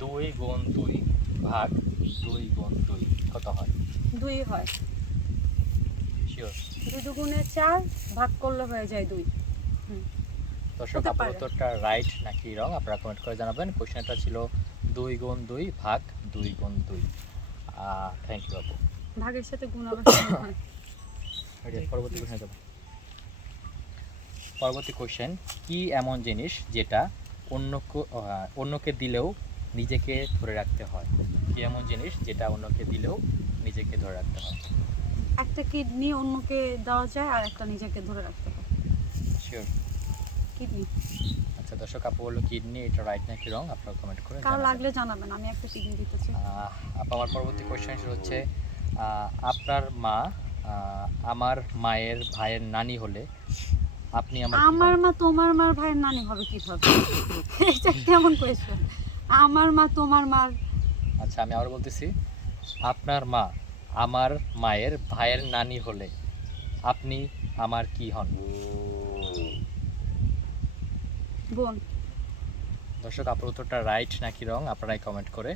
2 গুণ 2 ভাগ 2 গুণ 2 কত হয়? 2 হয়। শিওর? 2 দুগুণে 4, ভাগ করলে হয়ে যায় 2। দর্শক, হতে আপনার পারে। উত্তরটা রাইট নাকি রং আপনারা কমেন্ট করে জানাবেন। কোশ্চেনটা ছিল 2 গুণ 2 ভাগ 2 গুণ 2। থ্যাংক ইউ আপু। ভাগের সাথে গুণ আবার সেম হয়। পরবর্তী কোশ্চেন যাব। পরবর্তী কোশ্চেন, কি এমন জিনিস যেটা অন্যকে দিলেও নিজেকে ধরে রাখতে হয়? কি এমন জিনিস যেটা অন্যকে দিলেও নিজেকে ধরে রাখতে হয়? একটা কিডনি অন্যকে দেওয়া যায় আর একটা নিজেকে ধরে রাখতে হয়। শিওর? কিডনি। আচ্ছা দর্শক, আপু বললো কিডনি, এটা রাইট নাকি রং আপনারা কমেন্ট করে কারো জানাবেন। লাগলে জানাবেন, আমি একটা কিডনি দিতে চাই। আপু, আমার পরবর্তী কোশ্চেন হচ্ছে, আপনার মা আমার মায়ের ভাইয়ের নানি হলে আপনি আমার কি আমার হন? মা তোমার মার ভাইয়ের নানি হবে কিভাবে? এটা কেমন কোয়েশ্চেন? আমার মা তোমার মার। আচ্ছা, আমি আবার বলতেছি, আপনার মা আমার মায়ের ভাইয়ের নানি হলে আপনি আমার কি হন? বোন। দর্শক, আপনার উত্তরটা রাইট নাকি রং আপনারাই কমেন্ট করে